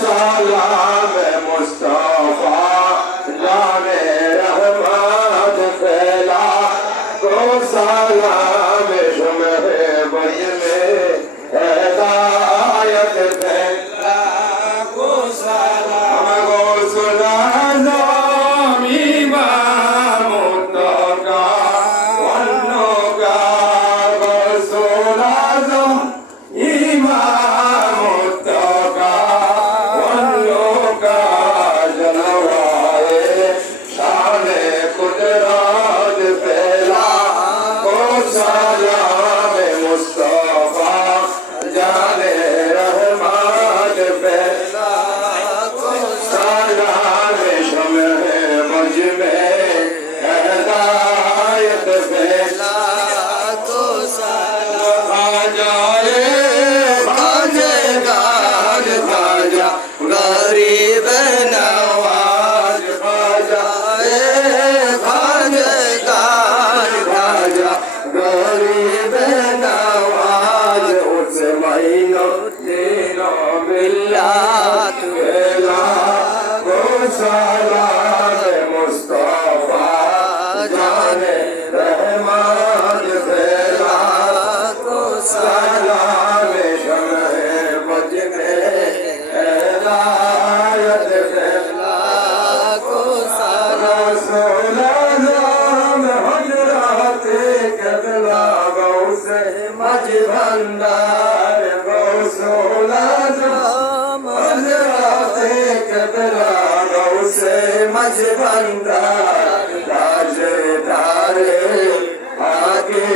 सलाम मुस्तफा जाने रहमत फैला को सलाम शुमे बज में हिदायत फैला को सलाम गौसुल आज़म इमाम मुत्तका वन्नो का गौसुल आज़म इमाम मुत्तका वन्नो का जलवाए शाने कुदरत फैला को सलाम मुस्तफा जाने रहमत फैला को सलाम शमे मज में हिदायत फैला को सलाम आ जाए खाजा गरीब नवाज खाजा खाजा गरीब नवाज उस महीनों दिनों मिल्लत फैला को सलाम मुस्तफा जाने रहमत फैला को सलाम शमे बज में हिदायत फैला को सलाम रसूल आज़म हज़रत क़िबला गौसे मज भंडार रसूल आज़म हज़रत क़िबला गौसे मज भंडार ताजदार आगे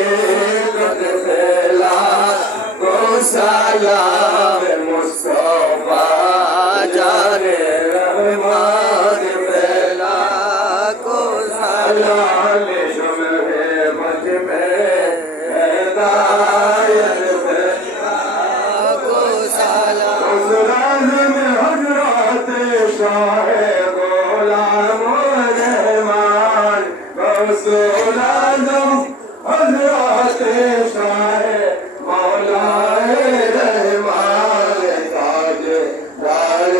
कद फैला को सलाम मुस्तफा जाने रहमत फैला को सलाम शमे मज में हिदायत फैला को सलाम हज़रत शाह ग़ुलाम रहमान गौसुल आज़म हज़रत शाह मौलाए रहमान ताजदार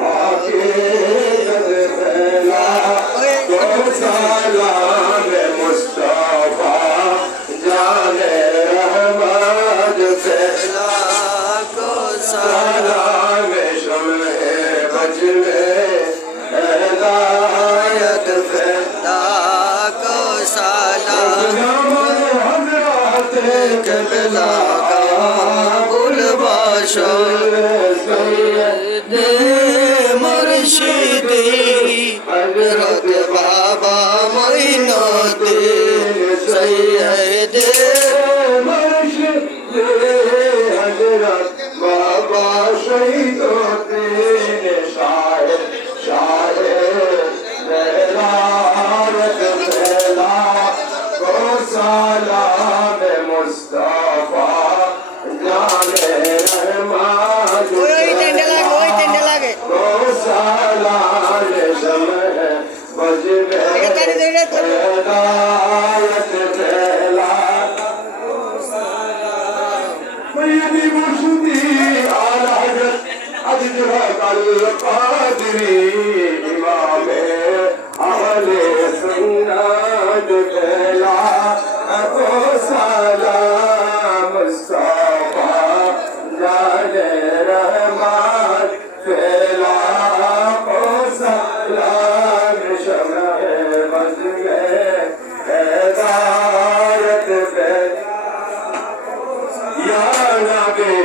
हक़ीक़त फैला को सलाम मुस्तफा जाने रहमत फैला को सलाम शमे बज में हिदायत फैला को सलाम हज़रत क़िबला का गुलबाशर सैयद मुर्शिदी हज़रत बाबा मोइनुद्दीन सैयद मुर्शिदी हज़रत बाबा शहीदुद्दीन शायर हिदायत फैला को सलाम मुस्तफा जाने रहमत को सलाम शमे बज में हिदायत फैला को सलाम सैयदी मुर्शिदी आला हज़रत अजरक अल क़ादरी इमामे अहले सुन्नत फैला को सलाम मुस्तफा जाने रहमत फैला को सलाम शमे मज में हिदायत फैला या नबी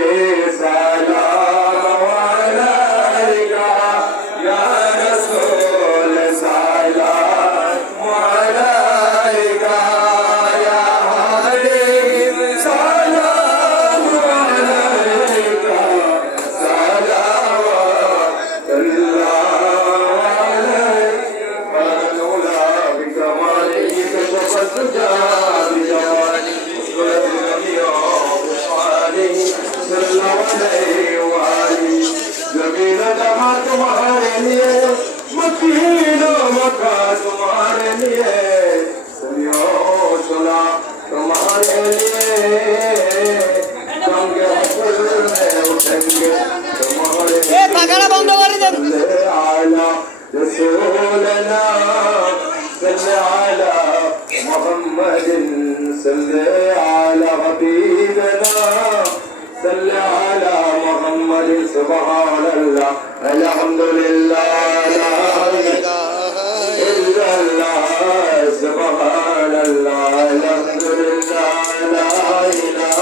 सलाम अलैका या رسولنا صل على محمد صل على حبيبنا صل على محمد سبحان الله الحمد لله لا إله إلا الله سبحان الله الحمد لله لا إله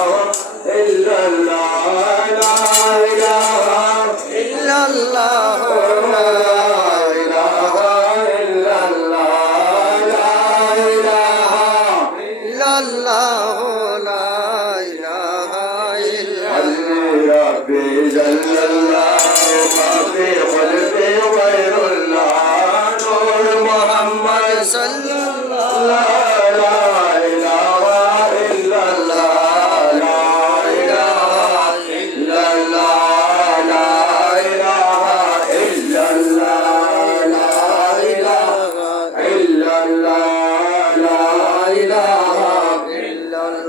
إلا الله لا إله إلا الله لا إله إلا الله لا إله إلا الله لا إله إلا ربي جل الله ما في قلبي غير الله نور محمد صلى الله لا إله إلا الله لا إله إلا الله لا إله إلا الله لا إله إلا الله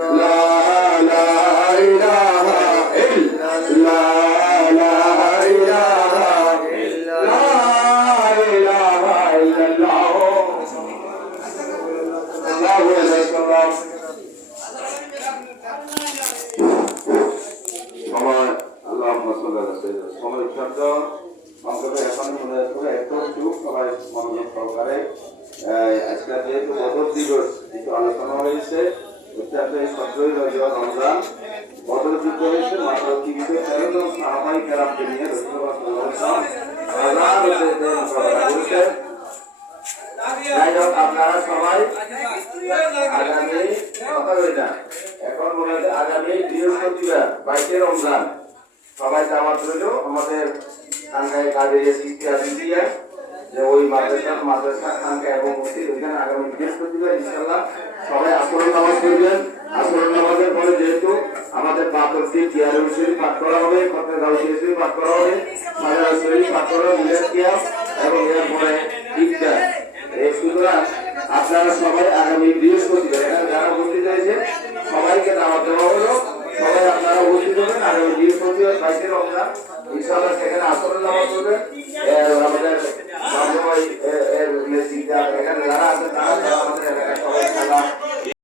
لا إله إلا الله لا إله إلا الله لا إله إلا الله الله أكبر সময় আল্লাহুম্মা সাল্লি আলা সাইয়্যিদিনা সময় শব্দ অন্তত এখন মনে করে একটু চুপ সবাই মনোযোগ সহকারে আজকে যেহেতু বদর দিবস কিছু আলোচনা হয়েছে উচ্চারণে 17 রমজান বদর যুদ্ধ হয়েছে মাত্র টিভিতে 13 জন সাহাবাই কেরামকে নিয়ে রাসূলুল্লাহ সাল্লাল্লাহু আলাইহি ওয়াসাল্লাম যাই হোক আপনারা সবাই আগামী এখন মনে হয় আগামী বৃহস্পতিবার 22 রমজান সবাই দাওয়াত রইল আমাদের খানকায় কাদের সিস্টিয়া দিয়ে যে ওই মাদ্রাসা খানকা এবং মসজিদ ওইখানে আগামী বৃহস্পতিবার ইনশাআল্লাহ সবাই আসর নামাজ পড়বেন। আসর নামাজের পরে যেহেতু আমাদের বাতরটি কিয়ারুল শরীফ পাঠ করা হবে, ফতহ দাউদ শরীফ পাঠ করা হবে, মাজার শরীফ পাঠ করা হবে, মিলাদ কিয়াস এবং এরপরে ইফতার। এই সুতরাং আপনারা সবাই আগামী বৃহস্পতিবার এখানে যারা উপস্থিত হয়েছে সবাইকে দাওয়াত দেওয়া হলো। সবাই আপনারা উপস্থিত হবেন আগামী বৃহস্পতিবার 22 রমজান ইনশাআল্লাহ সেখানে